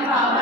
and.